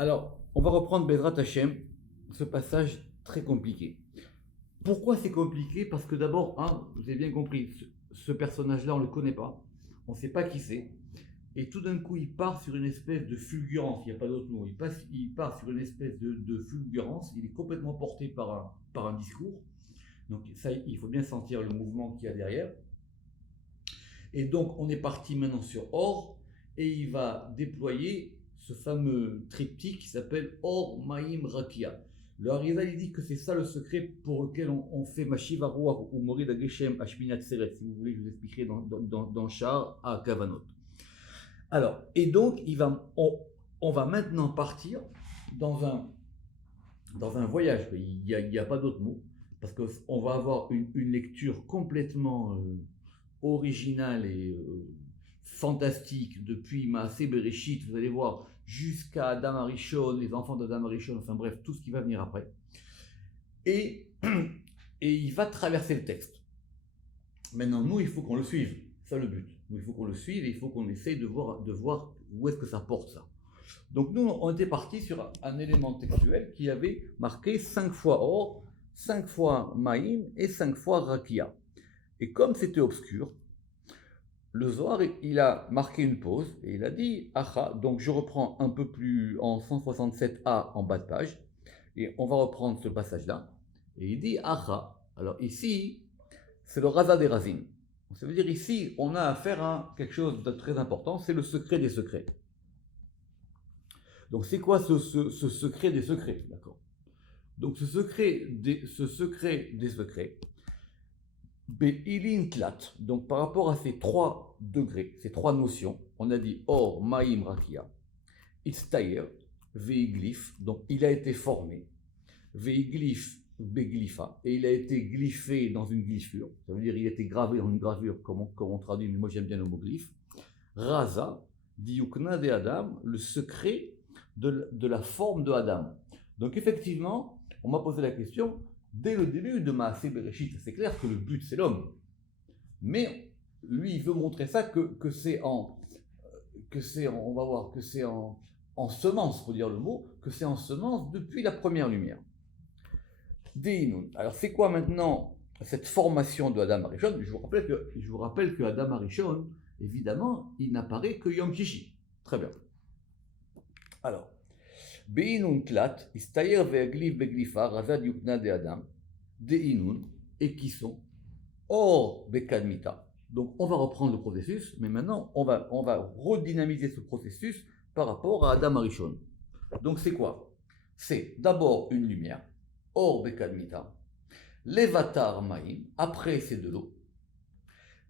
Alors, on va reprendre Bezrat Hashem, ce passage très compliqué. Pourquoi c'est compliqué? Parce que d'abord, vous avez bien compris, ce personnage-là, on ne le connaît pas, on ne sait pas qui c'est, et tout d'un coup, il part sur une espèce de fulgurance, il n'y a pas d'autre mot, il part sur une espèce de fulgurance, il est complètement porté par un discours, donc ça, il faut bien sentir le mouvement qu'il y a derrière. Et donc, on est parti maintenant sur Or, et il va déployer ce fameux triptyque qui s'appelle Or Maïm Rakia. Le Harizal, il dit que c'est ça le secret pour lequel on fait Mashiv Aruach ou Morid Ageshem Ashminat Seret. Si vous voulez, je vous expliquerai dans Shar à Kavanot. Alors, et donc, on va maintenant partir dans un voyage. Il n'y a pas d'autre mot, parce qu'on va avoir une lecture complètement originale et fantastique depuis Maaseh Bereshit, vous allez voir, jusqu'à Adam Arishon, les enfants d'Adam Arishon, enfin bref, tout ce qui va venir après. Et il va traverser le texte. Maintenant, nous, il faut qu'on le suive. C'est ça le but. Nous, il faut qu'on le suive et il faut qu'on essaye de voir où est-ce que ça porte ça. Donc nous, on était parti sur un élément textuel qui avait marqué 5 fois Or, 5 fois Maïm et 5 fois Rakia. Et comme c'était obscur, le Zohar, il a marqué une pause et il a dit Acha. Donc je reprends un peu plus en 167a en bas de page et on va reprendre ce passage-là. Et il dit Acha. Alors ici, c'est le Raza des Razim. Ça veut dire ici, on a affaire à quelque chose de très important, c'est le secret des secrets. Donc c'est quoi ce secret des secrets, d'accord? Donc ce secret des secrets, Be'ilin Tlat, donc par rapport à ces 3 degrés, ces 3 notions, on a dit Or, Maïm, Rakia, Itztayer, Veiglyph, donc il a été formé, Veiglyph, Beglypha, et il a été glyphé dans une glyphure, ça veut dire il a été gravé dans une gravure, comme on traduit, mais moi j'aime bien le mot glyphe. Raza, Diyukna de Adam, le secret de la forme de Adam. Donc effectivement, on m'a posé la question, dès le début de Maaseh Bereshit, c'est clair que le but c'est l'homme. Mais lui, il veut montrer ça que c'est on va voir, que c'est en semence, pour dire le mot, que c'est en semence depuis la première lumière. Deinoun. Alors c'est quoi maintenant cette formation de Adam Arishon? Je vous rappelle que Adam Arishon, évidemment, il n'apparaît que Yom Shishi. Très bien. Alors, Be'inun tlat, istayer ve'aglif be'glifa, razad yukna de Adam, De'inun, et qui sont Or be'kadmita. Donc, on va reprendre le processus, mais maintenant, on va redynamiser ce processus par rapport à Adam Arishon. Donc, c'est quoi? C'est d'abord une lumière, Or be'kadmita, Levatar Maïm, après c'est de l'eau.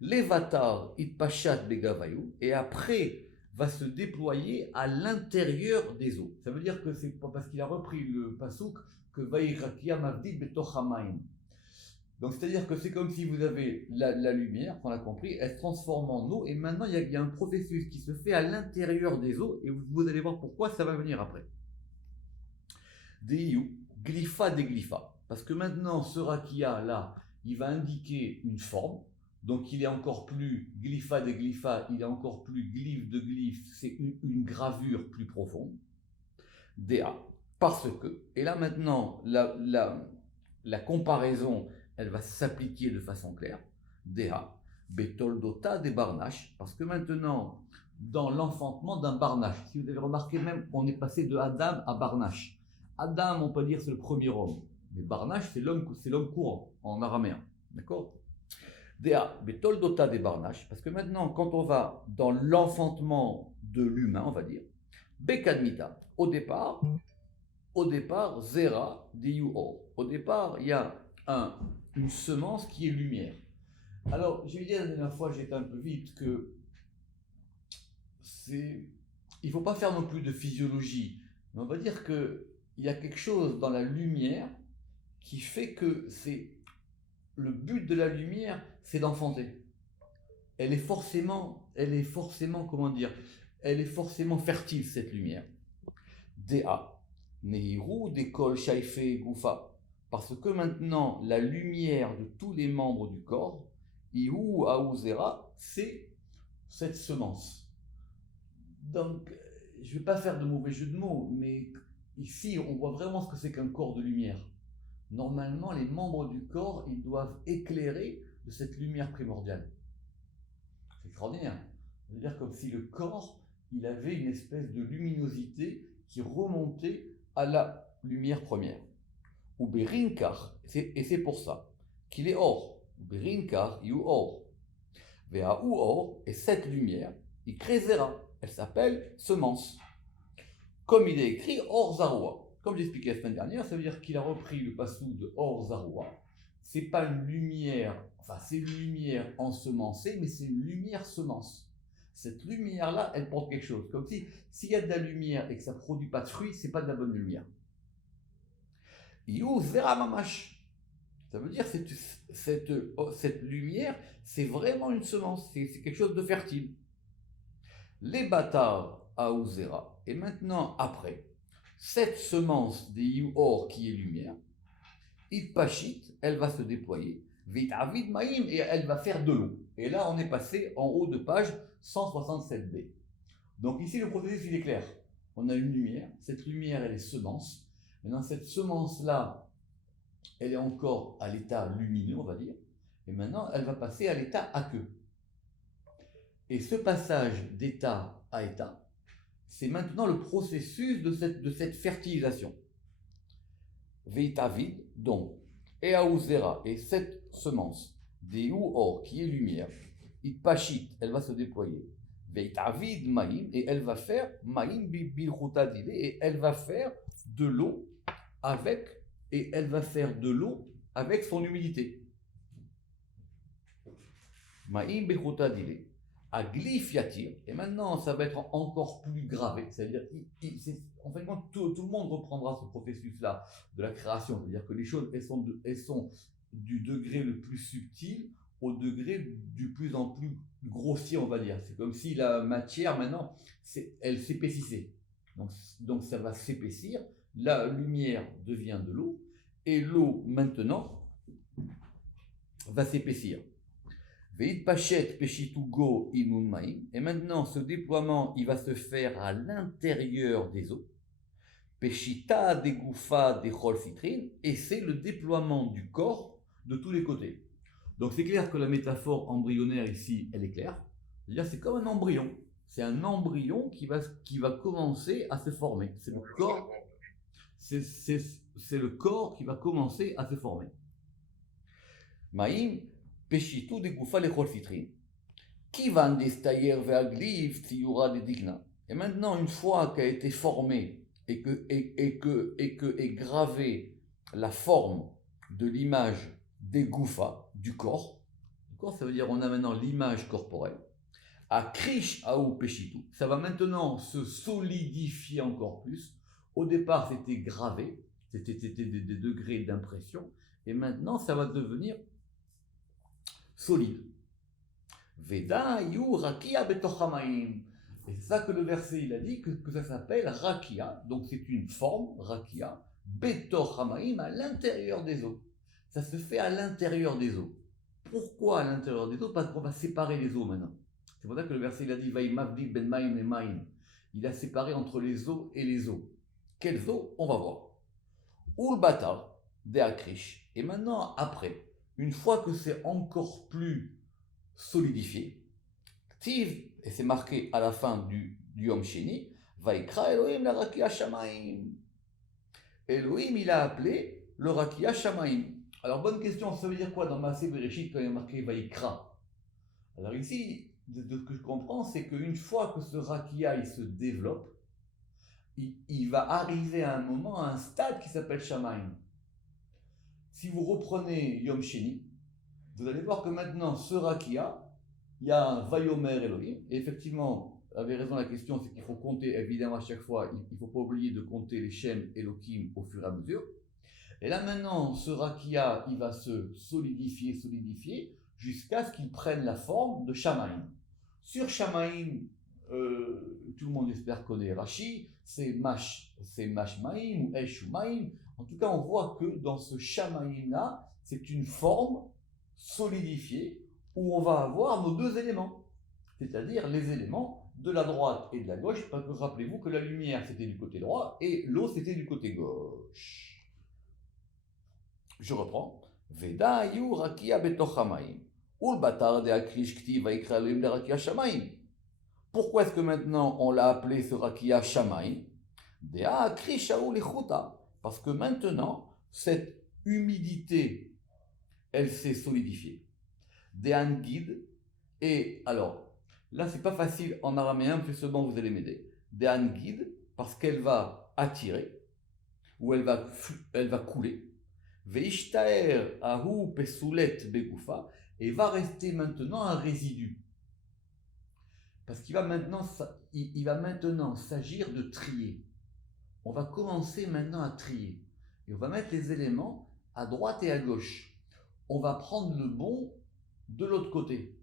Levatar Itpashat Begavayu, et après va se déployer à l'intérieur des eaux. Ça veut dire que c'est pas parce qu'il a repris le pasouk que Vaïrakia Mavdid Betochamaim. Donc c'est-à-dire que c'est comme si vous avez la lumière, qu'on a compris, elle se transforme en eau, et maintenant il y a un processus qui se fait à l'intérieur des eaux, et vous allez voir pourquoi ça va venir après. Deiyu, glypha des glypha. Parce que maintenant, ce rakia là, il va indiquer une forme. Donc il est encore plus glypha des glypha, il est encore plus glyphe de glyphe, c'est une gravure plus profonde. Dea. Parce que, et là maintenant, la comparaison, elle va s'appliquer de façon claire. Dea. Betoldota des barnaches. Parce que maintenant, dans l'enfantement d'un barnache, si vous avez remarqué même, on est passé de Adam à barnache. Adam, on peut dire, c'est le premier homme. Mais Barnache, c'est l'homme courant, en araméen. D'accord? Dea, betoldota des Barnache, parce que maintenant, quand on va dans l'enfantement de l'humain, on va dire, Bekadmita, au départ, Zera, Diu Or. Au départ, il y a une semence qui est lumière. Alors, j'ai dit la dernière fois, j'étais un peu vite, que il ne faut pas faire non plus de physiologie, mais on va dire que il y a quelque chose dans la lumière qui fait que c'est le but de la lumière, c'est d'enfanter. Elle est forcément, comment dire, elle est forcément fertile cette lumière. Dea, Nehiru, Dekol, Shaife, Goufa. Parce que maintenant, la lumière de tous les membres du corps, Ihu, Aouzera, c'est cette semence. Donc, je ne vais pas faire de mauvais jeu de mots, mais ici, on voit vraiment ce que c'est qu'un corps de lumière. Normalement, les membres du corps, ils doivent éclairer de cette lumière primordiale. C'est extraordinaire. C'est-à-dire comme si le corps, il avait une espèce de luminosité qui remontait à la lumière première. Ou berinkar, et c'est pour ça qu'il est or. Ou berinkar, you or. Vea ou or, et cette lumière, il crée zera. Elle s'appelle semence. Comme il est écrit or zaroua. Comme j'expliquais la semaine dernière, ça veut dire qu'il a repris le passou de or zaroua. C'est pas une lumière, enfin c'est une lumière ensemencée, mais c'est une lumière semence. Cette lumière-là, elle porte quelque chose. Comme si, s'il y a de la lumière et que ça ne produit pas de fruits, c'est pas de la bonne lumière. You zera mamash. Ça veut dire que cette lumière, c'est vraiment une semence, c'est quelque chose de fertile. Les bâtards à Ouzera. Et maintenant, après, cette semence des Yuor qui est lumière, Itpashit, elle va se déployer, Vitavid Maïm, et elle va faire de l'eau. Et là, on est passé en haut de page 167b. Donc ici, le processus, il est clair. On a une lumière, cette lumière, elle est semence. Maintenant, cette semence-là, elle est encore à l'état lumineux, on va dire. Et maintenant, elle va passer à l'état aqueux. Et ce passage d'état à état, c'est maintenant le processus de cette fertilisation. Veitavid, donc, et Aouzera, et cette semence, des or qui est lumière, Itpashit, elle va se déployer. Veitavid maïm, et elle va faire maïm bilchutadile, et elle va faire de l'eau avec, et elle va faire de l'eau avec son humidité. Maïm bilchutadile. À glyph yatir, et maintenant ça va être encore plus gravé, c'est-à-dire, en fait, tout le monde reprendra ce processus-là de la création, c'est-à-dire que les choses, elles sont du degré le plus subtil au degré du plus en plus grossier, on va dire. C'est comme si la matière, maintenant, elle s'épaississait. Donc ça va s'épaissir, la lumière devient de l'eau, et l'eau, maintenant, va s'épaissir. Et maintenant, ce déploiement, il va se faire à l'intérieur des eaux. Peshita degoufa dechol citrine, et c'est le déploiement du corps de tous les côtés. Donc c'est clair que la métaphore embryonnaire ici, elle est claire. C'est-à-dire c'est comme un embryon. C'est un embryon qui va commencer à se former. C'est le corps. C'est le corps qui va commencer à se former. Maïm. Peshitu de Goufa les Cholfitrin, qui va destayer vers Glif, Tiyura de Digna. Et maintenant, une fois qu'a été formé et que est gravée la forme de l'image des Goufa, du corps, ça veut dire on a maintenant l'image corporelle, à Krish Aou Peshitu, ça va maintenant se solidifier encore plus. Au départ, c'était gravé, c'était des degrés d'impression, et maintenant, ça va devenir solide. Veda yu rakia betochamaim. Et c'est ça que le verset il a dit que ça s'appelle rakia. Donc c'est une forme rakia betochamaim à l'intérieur des eaux. Ça se fait à l'intérieur des eaux. Pourquoi à l'intérieur des eaux? Parce qu'on va séparer les eaux maintenant. C'est pour ça que le verset il a dit vaimavdi ben maim et maim. Il a séparé entre les eaux et les eaux. Quelles eaux? On va voir. Ulbata de akrish. Et maintenant après. Une fois que c'est encore plus solidifié, Tiv, et c'est marqué à la fin du Yom Sheni, Vaikra Elohim la Rakia Shamaim. Elohim, il a appelé le Rakia Shamaim. Alors, bonne question, ça veut dire quoi dans Maaseh Bereshit quand il y a marqué Vaikra? Alors ici, de ce que je comprends, c'est qu'une fois que ce Rakia il se développe, il va arriver à un moment, à un stade qui s'appelle Shamaim. Si vous reprenez Yom Sheni, vous allez voir que maintenant, ce Rakia, il y a un Vayomer Elohim, et effectivement, avait raison la question, c'est qu'il faut compter, évidemment, à chaque fois, il ne faut pas oublier de compter les Shem Elohim au fur et à mesure. Et là maintenant, ce Rakia, il va se solidifier, jusqu'à ce qu'il prenne la forme de Shamaim. Sur Shamaim, tout le monde espère connaît Rashi, c'est Mashmaim ou Eshumaim. En tout cas, on voit que dans ce Shamaim-là, c'est une forme solidifiée où on va avoir nos deux éléments, c'est-à-dire les éléments de la droite et de la gauche, parce que rappelez-vous que la lumière c'était du côté droit et l'eau c'était du côté gauche. Je reprends. Veda yu rakia betoch hamayim. Ul batar de akrish ktiv vaikra elohim de rakia shamayim. Pourquoi est-ce que maintenant on l'a appelé ce rakia shamayim? De akrish shaou lichuta. Parce que maintenant, cette humidité, elle s'est solidifiée. De angid. Et alors, là c'est pas facile en araméen, mais seulement vous allez m'aider. De angid, parce qu'elle va attirer, ou elle va couler. Veishtaer ahu pesulet begoufa, et va rester maintenant un résidu. Parce qu'il va maintenant, il va maintenant s'agir de trier. On va commencer maintenant à trier. Et on va mettre les éléments à droite et à gauche. On va prendre le bon de l'autre côté.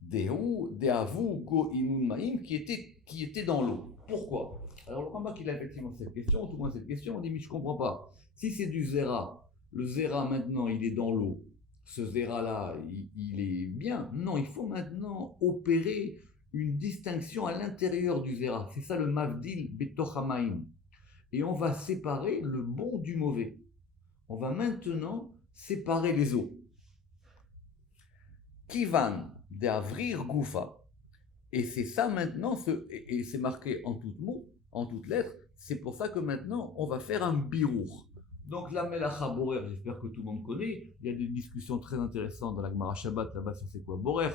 Dehavu ko inun maim, qui était dans l'eau. Pourquoi? Alors le Rambam qu'il a effectivement cette question, tout le monde cette question, on dit mais je ne comprends pas. Si c'est du zéra, le zéra maintenant il est dans l'eau, ce zéra là il est bien. Non, il faut maintenant opérer une distinction à l'intérieur du zéra. C'est ça le mavdil betoch hamaim. Et on va séparer le bon du mauvais. On va maintenant séparer les eaux. Kivan d'avrir goufa. Et c'est ça maintenant, et c'est marqué en toutes mots, en toutes lettres, c'est pour ça que maintenant on va faire un birour. Donc la Melacha Borer, j'espère que tout le monde connaît, il y a des discussions très intéressantes dans la Gemara Shabbat là-bas sur c'est quoi Borer,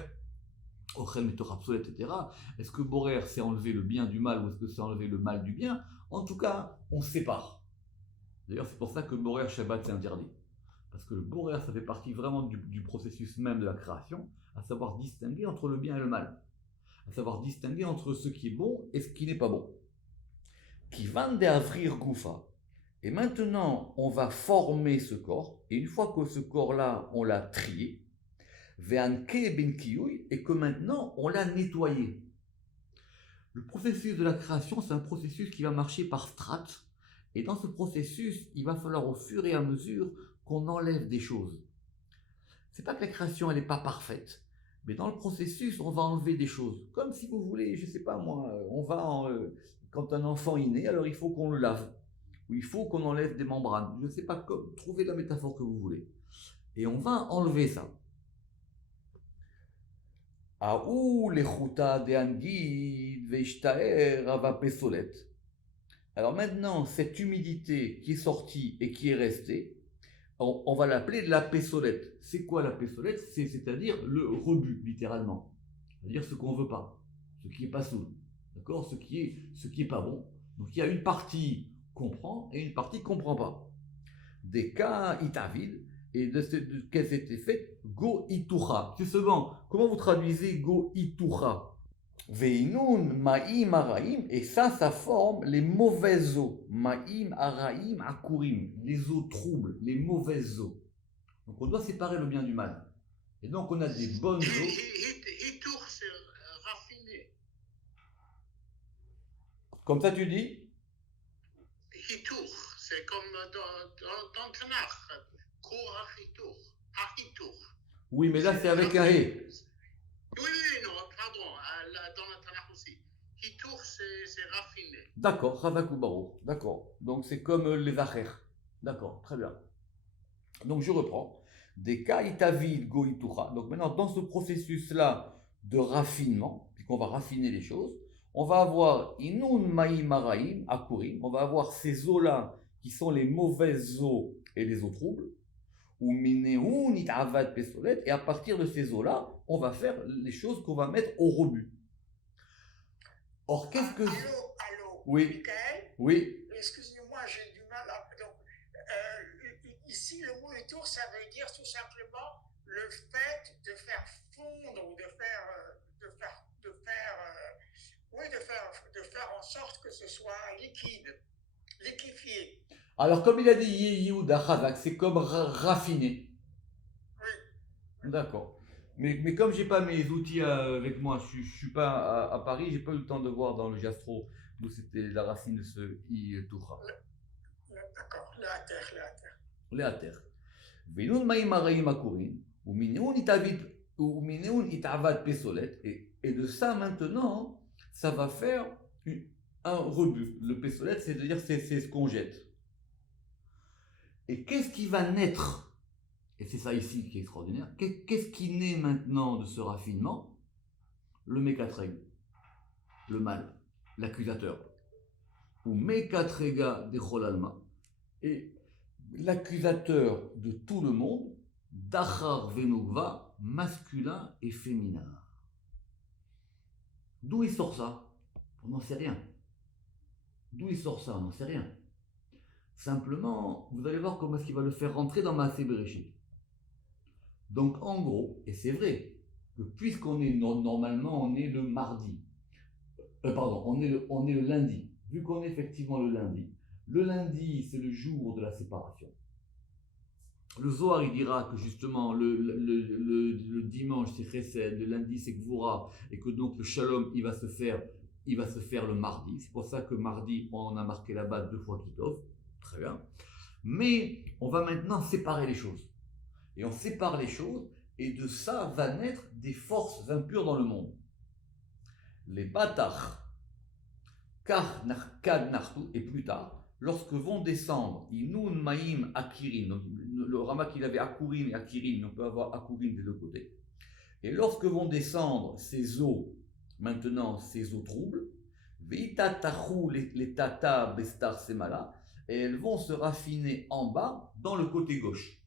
Ochem et Torapsol, etc. Est-ce que Borer c'est enlever le bien du mal ou est-ce que c'est enlever le mal du bien? En tout cas, on sépare. D'ailleurs, c'est pour ça que Borer Shabbat c'est interdit. Parce que le Borer, ça fait partie vraiment du processus même de la création, à savoir distinguer entre le bien et le mal. À savoir distinguer entre ce qui est bon et ce qui n'est pas bon. Qui van de avrir goufa. Et maintenant, on va former ce corps, et une fois que ce corps-là, on l'a trié, veanke ben kiyui, et que maintenant, on l'a nettoyé. Le processus de la création, c'est un processus qui va marcher par strates, et dans ce processus, il va falloir au fur et à mesure qu'on enlève des choses. C'est pas que la création, elle n'est pas parfaite. Mais dans le processus, on va enlever des choses. Comme si vous voulez, je ne sais pas moi, quand un enfant est né, alors il faut qu'on le lave. Ou il faut qu'on enlève des membranes. Je ne sais pas, trouvez la métaphore que vous voulez. Et on va enlever ça. Alors maintenant, cette humidité qui est sortie et qui est restée, on va l'appeler de la pessolette. C'est quoi la pessolette? C'est-à-dire le rebut, littéralement. C'est-à-dire ce qu'on ne veut pas, ce qui n'est pas soul. D'accord? Ce qui est pas bon. Donc il y a une partie qu'on prend et une partie qu'on ne prend pas. Des cas itavid, et de quel c'était fait? Go itucha. Justement, comment vous traduisez go itucha? Veinun ma'im araim, et ça forme les mauvaises eaux. Ma'im araim akurim, les eaux troubles, les mauvaises eaux. Donc on doit séparer le bien du mal. Et donc on a des bonnes eaux. Hitour, c'est raffiné. Comme ça tu dis? Hitour, c'est comme dans Tanakh. Hitour. Oui, mais là c'est avec un hé. Oui, non, pardon, dans le Tanakh aussi. Hitour, c'est raffiné. D'accord, Ravakou Baro. D'accord. Donc c'est comme les acher. D'accord, très bien. Donc je reprends. Des cas itavid go itucha. Donc maintenant, dans ce processus-là de raffinement, puisqu'on va raffiner les choses, on va avoir inun maïm araim akurim. On va avoir ces eaux-là qui sont les mauvaises eaux et les eaux troubles. Ou mineun itavad pesolet. Et à partir de ces eaux-là, on va faire les choses qu'on va mettre au rebut. Or, qu'est-ce que... Allô, oui. Michael? Oui. Excusez-moi, j'ai du mal à... Donc, ici, le mot tour, ça veut dire tout simplement le fait de faire fondre ou de faire en sorte que ce soit liquide, liquéfié. Alors, comme il a dit Yehuda Chazak, c'est comme raffiner. Oui. D'accord. Mais comme j'ai pas mes outils avec moi, je suis pas à Paris, j'ai pas eu le temps de voir dans le gastro où c'était la racine de ce i-toucha. D'accord, le hater. Le hater. Veinun maïm araim akurim, ou mineun itavid ou minéoun itavad pesolet, et de ça maintenant, ça va faire un rebut. Le pesolet, c'est-à-dire c'est ce qu'on jette. Et qu'est-ce qui va naître? Et c'est ça ici qui est extraordinaire. Qu'est-ce qui naît maintenant de ce raffinement? Le Mekatreg, le mal, l'accusateur. Ou Mekatrega de Cholalma. Et l'accusateur de tout le monde, Dachar Venugva, masculin et féminin. D'où il sort ça? On n'en sait rien. D'où il sort ça? On n'en sait rien. Simplement, vous allez voir comment est-ce qu'il va le faire rentrer dans Maaseh Bereshit. Donc en gros, et c'est vrai, que puisqu'on est normalement on est le mardi, on est le lundi, vu qu'on est effectivement le lundi c'est le jour de la séparation. Le Zohar il dira que justement le dimanche c'est Chesed, le lundi c'est Gvura, et que donc le Shalom il va se faire le mardi. C'est pour ça que mardi on a marqué là-bas 2 fois Kitov, très bien. Mais on va maintenant séparer les choses. Et on sépare les choses, et de ça va naître des forces impures dans le monde. Les Batach, Kad Nartu, et plus tard, lorsque vont descendre Inun Maïm Akirin, le Rama qu'il avait Akurin et Akirin, on peut avoir Akurin des deux côtés. Et lorsque vont descendre ces eaux, maintenant ces eaux troubles, Veitatachu les Tata Bestar Semala, et elles vont se raffiner en bas dans le côté gauche.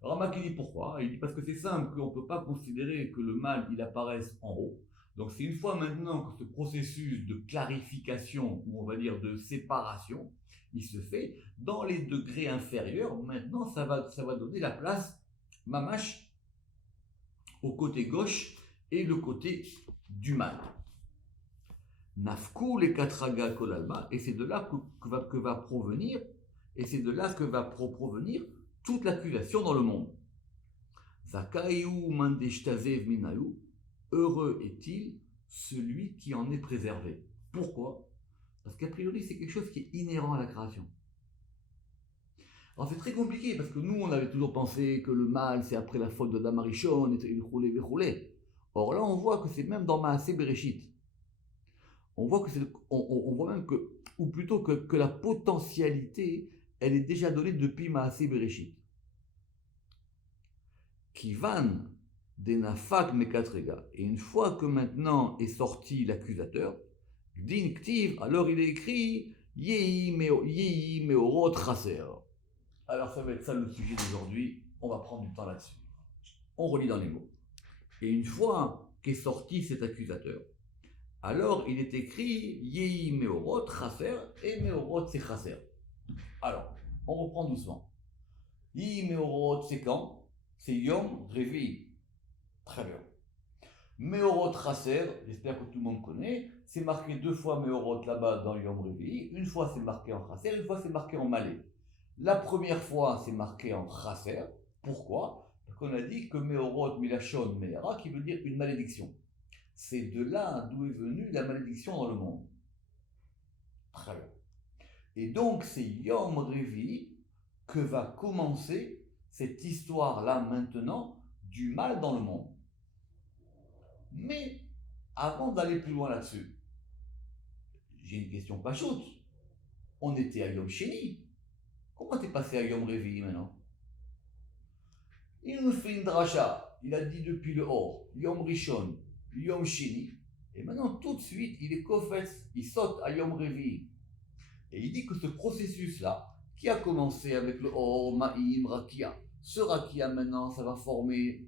Ramak dit pourquoi? Il dit parce que c'est simple, qu'on ne peut pas considérer que le mal il apparaisse en haut. Donc c'est une fois maintenant que ce processus de clarification, ou on va dire de séparation, il se fait dans les degrés inférieurs. Maintenant ça va donner la place, mamash, au côté gauche et le côté du mal. Nafkou les katraga kolalma, et c'est de là que va provenir, toute l'accusation dans le monde. Zakayu mandeshtazev minayu, heureux est-il celui qui en est préservé. Pourquoi? Parce qu'a priori c'est quelque chose qui est inhérent à la création. Alors c'est très compliqué parce que nous on avait toujours pensé que le mal c'est après la faute de Adam Arishon et roulé. Or là on voit que c'est même dans Maaseh Bereshit. On voit même que, ou plutôt que la potentialité elle est déjà donnée depuis Maaseh Bereshit. Kivan denafak mekatrega. Et une fois que maintenant est sorti l'accusateur, Gdin Ktiv, alors il est écrit Yehi meorot chaser. Alors ça va être ça le sujet d'aujourd'hui, on va prendre du temps là-dessus. On relit dans les mots. Et une fois qu'est sorti cet accusateur, alors il est écrit Yehi meorot chaser, et meorot c'est chaser. Alors, on reprend doucement. Yehi meorot c'est quand? C'est Yom Revi. Très bien. Meorot Chaser, j'espère que tout le monde connaît, c'est marqué 2 fois Meorot là-bas dans Yom Revi. Une fois c'est marqué en Chaser, une fois c'est marqué en Malé. La première fois c'est marqué en Chaser. Pourquoi? Parce qu'on a dit que Meorot Milachon Meera, qui veut dire une malédiction. C'est de là d'où est venue la malédiction dans le monde. Très bien. Et donc c'est Yom Revi que va commencer cette histoire-là maintenant du mal dans le monde. Mais avant d'aller plus loin là-dessus, j'ai une question pas chaude. On était à Yom Sheni. Comment t'es passé à Yom Revi maintenant? Il nous fait une dracha. Il a dit depuis le Or, Yom Rishon, Yom Sheni. Et maintenant tout de suite, il est kofetz, il saute à Yom Revi. Et il dit que ce processus-là, qui a commencé avec le Or, Ma'im, Rakia, ce Rakia maintenant, ça va former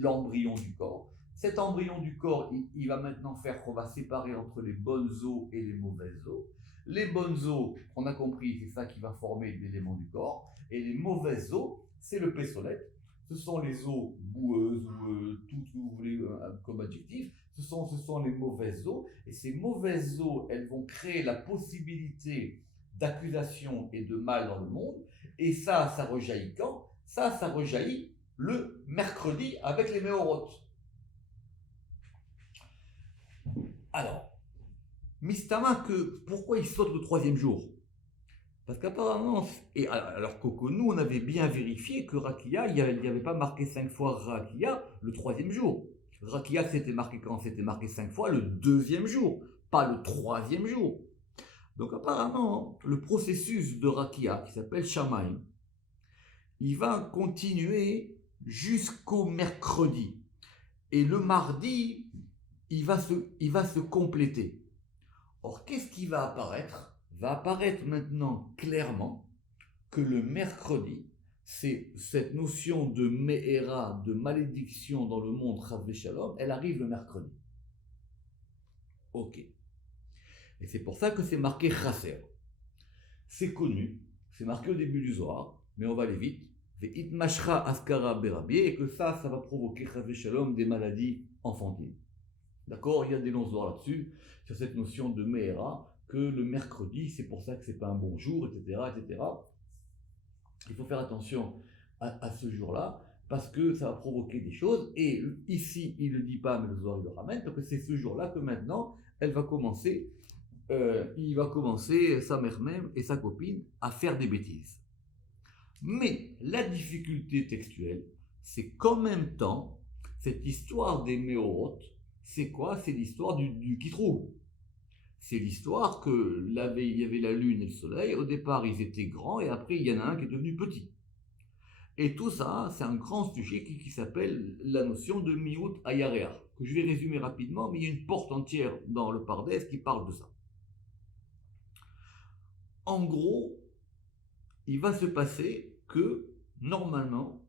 l'embryon du corps. Cet embryon du corps, il va maintenant faire qu'on va séparer entre les bonnes eaux et les mauvaises eaux. Les bonnes eaux, on a compris, c'est ça qui va former l'élément du corps. Et les mauvaises eaux, c'est le pésolette. Ce sont les eaux boueuses ou tout ce que vous voulez comme adjectif. Ce sont les mauvaises eaux. Et ces mauvaises eaux, elles vont créer la possibilité d'accusation et de mal dans le monde. Et ça rejaillit quand? Ça rejaillit le mercredi avec les méorotes. Alors, Mistama, pourquoi il saute le 3e jour? Parce qu'apparemment, et alors qu'au nous, on avait bien vérifié que Rakia, il n'y avait pas marqué 5 fois Rakia le troisième jour. Rakia, c'était marqué quand? C'était marqué 5 fois le deuxième jour, pas le troisième jour. Donc apparemment, le processus de Rakia, qui s'appelle Shamaim, il va continuer jusqu'au mercredi. Et le mardi, il va se compléter. Or, qu'est-ce qui va apparaître? Va apparaître maintenant clairement que le mercredi, c'est cette notion de Me'era, de malédiction dans le monde Chas Shalom, elle arrive le mercredi. Ok. Et c'est pour ça que c'est marqué Chaser. C'est connu, c'est marqué au début du Zohar, mais on va aller vite. Itmashra askara berabi, et que ça va provoquer Chas Shalom des maladies enfantines. D'accord? Il y a des longs Zohar là-dessus, sur cette notion de Me'era, que le mercredi, c'est pour ça que c'est pas un bon jour, etc., etc. Il faut faire attention à ce jour-là, parce que ça va provoquer des choses, et ici, il ne le dit pas, mais le Zohar le ramène, donc c'est ce jour-là que maintenant, il va commencer, sa mère même et sa copine à faire des bêtises. Mais la difficulté textuelle, c'est qu'en même temps, cette histoire des Méorotes, c'est quoi? C'est l'histoire du Kitrou. C'est l'histoire que il y avait la lune et le soleil. Au départ, ils étaient grands et après, il y en a un qui est devenu petit. Et tout ça, c'est un grand sujet qui s'appelle la notion de Miout Ayarea, que je vais résumer rapidement, mais il y a une porte entière dans le Pardès qui parle de ça. En gros, il va se passer que, normalement,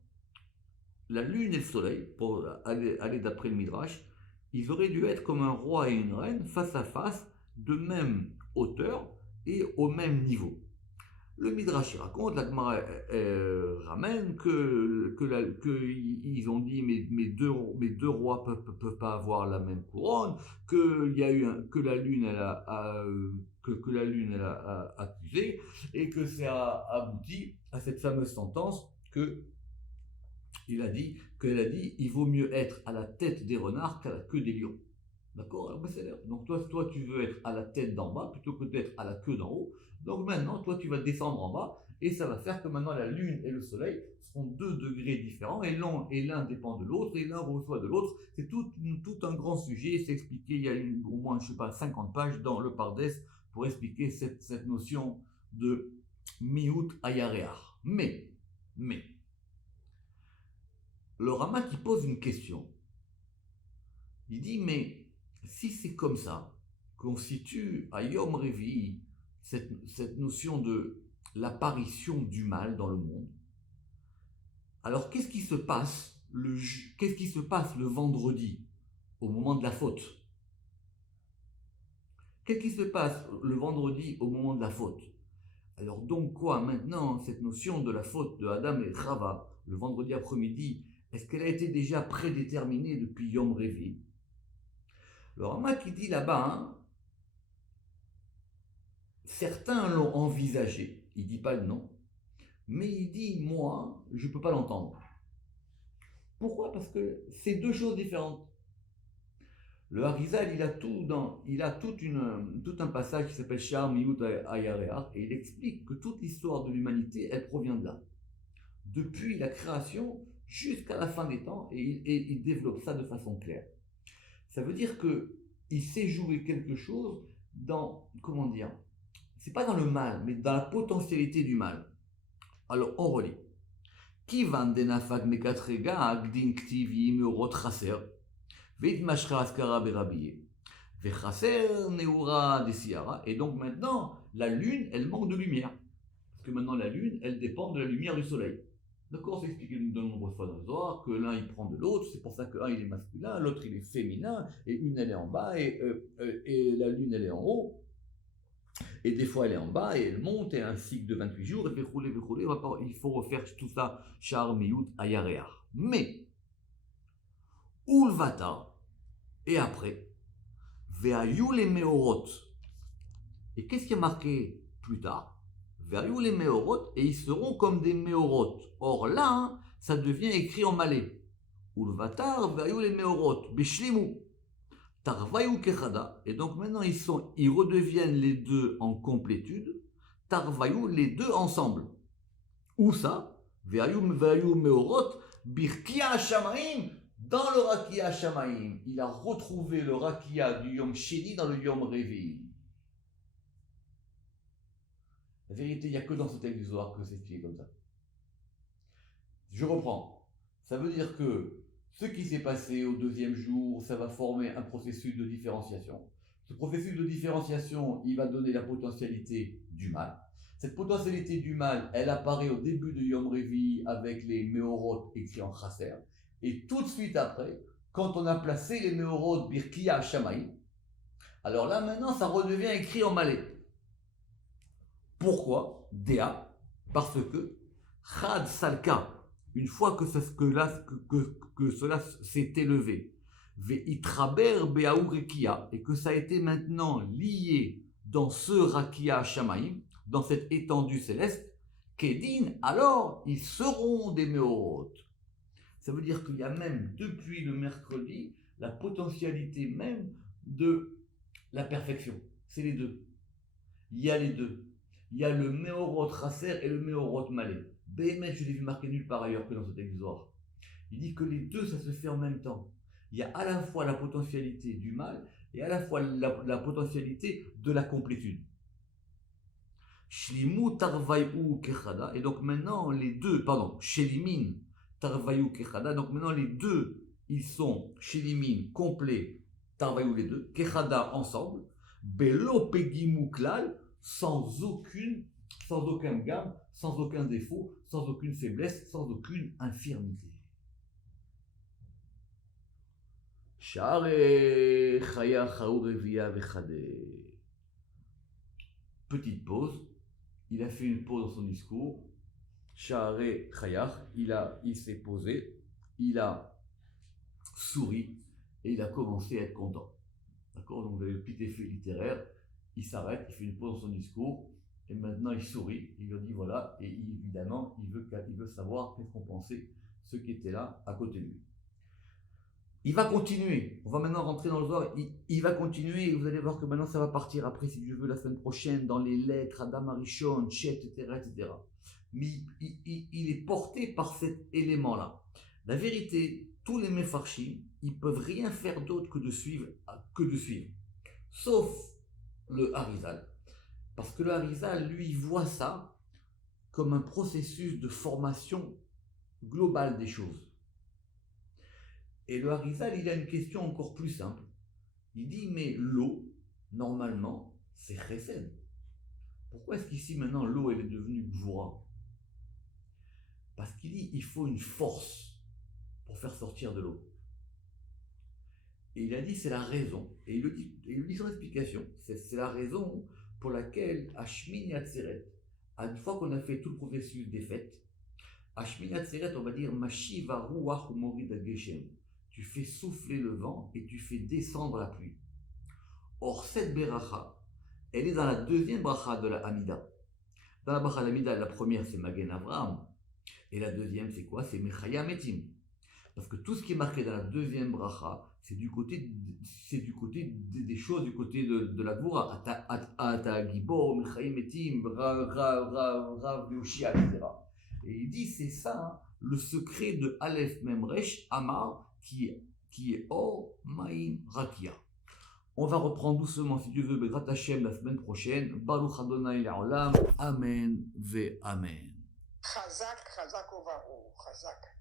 la lune et le soleil, pour aller d'après le Midrash, ils auraient dû être comme un roi et une reine, face à face, de même hauteur et au même niveau. Le Midrash raconte, la Gemara ramène qu'ils ont dit mes deux rois peuvent pas avoir la même couronne, que la lune elle a accusé et que ça a abouti à cette fameuse sentence qu'elle a dit il vaut mieux être à la tête des renards qu'à la queue des lions. D'accord? Donc toi, tu veux être à la tête d'en bas plutôt que d'être à la queue d'en haut. Donc maintenant, toi, tu vas descendre en bas et ça va faire que maintenant la Lune et le Soleil seront 2 degrés différents et l'un dépend de l'autre et l'un reçoit de l'autre. C'est tout un grand sujet. C'est expliqué, il y a au moins, 50 pages dans le Pardès pour expliquer cette notion de Miout Ayareach. Mais, le Rama qui pose une question, il dit, mais si c'est comme ça, qu'on situe à Yom Revi cette notion de l'apparition du mal dans le monde, alors qu'est-ce qui se passe le vendredi, au moment de la faute? Qu'est-ce qui se passe le vendredi au moment de la faute? Alors donc quoi maintenant, cette notion de la faute de Adam et Chava, le vendredi après-midi, est-ce qu'elle a été déjà prédéterminée depuis Yom Revi? Le Rama qui dit là-bas, certains l'ont envisagé, il ne dit pas le nom, mais il dit, moi, je ne peux pas l'entendre. Pourquoi? Parce que c'est 2 choses différentes. Le Harizal, il a tout un passage qui s'appelle Shar Miyut Ayareach, et il explique que toute l'histoire de l'humanité, elle provient de là. Depuis la création jusqu'à la fin des temps, et il développe ça de façon claire. Ça veut dire qu'il s'est joué quelque chose dans, c'est pas dans le mal, mais dans la potentialité du mal. Alors, on relit. Kivan denafag mekatrega agdin ktivi meurot chaser, veitmashra askara berabiye, vechaser neura desiara. Et donc maintenant, la lune, elle manque de lumière. Parce que maintenant, la lune, elle dépend de la lumière du soleil. D'accord, c'est expliqué de nombreuses fois dans le Zohar que l'un il prend de l'autre, c'est pour ça qu'un il est masculin, l'autre il est féminin, et une elle est en bas, et la lune elle est en haut, et des fois elle est en bas, et elle monte, et un cycle de 28 jours, et il faut refaire tout ça, Shar Miyut Ayareach. Mais, Ulvata, et après, Ve'ayu les Meorot. Et qu'est-ce qui est marqué plus tard? Ve'ayu les Meorot, et ils seront comme des Meorot. Or là, ça devient écrit en malais. Ulvatar, Ve'ayu les Meorot, Bishlimu. Tarvayu Kechada. Et donc maintenant, ils redeviennent les deux en complétude. tarvayou, les deux ensemble. Où ça? Ve'ayou meorot, birkia shamaim, dans le rakia shamaim. Il a retrouvé le rakia du yom sheni dans le yom revi. La vérité, il n'y a que dans ce texte du Zohar que c'est expliqué comme ça. Je reprends. Ça veut dire que ce qui s'est passé au deuxième jour, ça va former un processus de différenciation. Ce processus de différenciation, il va donner la potentialité du mal. Cette potentialité du mal, elle apparaît au début de Yom Revi avec les Meorot écrits en Chasser. Et tout de suite après, quand on a placé les Meorot Birkia Shamaï, alors là maintenant ça redevient écrit en malais. Pourquoi? Déa, parce que Chad Salka, une fois que cela s'est élevé, Veitraber Beaou Rekia, et que ça a été maintenant lié dans ce Rakia Shamaïm, dans cette étendue céleste, Kedin, alors ils seront des Meorot. Ça veut dire qu'il y a même depuis le mercredi la potentialité même de la perfection. C'est les deux. Il y a les deux. Il y a le Meorot Chaser et le Meorot Malé. Béhémet, je l'ai vu marqué nulle part ailleurs que dans ce texte Zohar. Il dit que les deux, ça se fait en même temps. Il y a à la fois la potentialité du mal et à la fois la potentialité de la complétude. Shlimu Tarvayu Kechada. Et donc maintenant, les deux, pardon, Shelimin Tarvayu Kechada. Donc maintenant, les deux, ils sont Shelimin complet, Tarvayu les deux, Kechada ensemble, Belo Pegimu Klal, sans aucun gamme, sans aucun défaut, sans aucune faiblesse, sans aucune infirmité. Share Chaya Chaou Revia Vechade. Petite pause. Il a fait une pause dans son discours. Share Chayach, il s'est posé, il a souri et il a commencé à être content. D'accord? Donc vous avez le petit effet littéraire. Il s'arrête, il fait une pause dans son discours, et maintenant il sourit, il leur dit voilà, et évidemment, il veut savoir qu'est-ce qu'on pensait, ceux qui étaient là à côté de lui. Il va continuer, on va maintenant rentrer dans le Zohar, il va continuer, et vous allez voir que maintenant ça va partir après, si Dieu veut, la semaine prochaine, dans les lettres, Adam Arishon, Chet, etc. Mais il est porté par cet élément-là. La vérité, tous les Mefarshim, ils peuvent rien faire d'autre que de suivre. Sauf le Harizal. Parce que le Harizal, lui, voit ça comme un processus de formation globale des choses. Et le Harizal, il a une question encore plus simple. Il dit, mais l'eau, normalement, c'est Chesed. Pourquoi est-ce qu'ici, maintenant, l'eau, elle est devenue Gvura? Parce qu'il dit, il faut une force pour faire sortir de l'eau. Et il a dit, c'est la raison. Et il lui dit son explication. C'est la raison pour laquelle, à Shmini Atzeret, une fois qu'on a fait tout le processus des fêtes, à Shmini Atzeret, on va dire, Mashiva Ruach Morid Geshem. Tu fais souffler le vent et tu fais descendre la pluie. Or, cette beracha, elle est dans la deuxième bracha de la Hamida. Dans la bracha de la Hamida, la première, c'est Magen Avraham. Et la deuxième, c'est quoi? C'est Mechaya Metim. Parce que tout ce qui est marqué dans la deuxième bracha, c'est du côté des choses, du côté de la Gvura. Ata Gibor, Mechayim Metim, Rav Yoshia, etc. Et il dit, c'est ça, le secret de Aleph Memresh Amar, qui est Or Maïm Rakia. On va reprendre doucement, si Dieu veut, Bezrat Hashem la semaine prochaine. Baruch Adonai Le'olam. Amen ve Amen. Chazak, Chazak Ovaru, Chazak.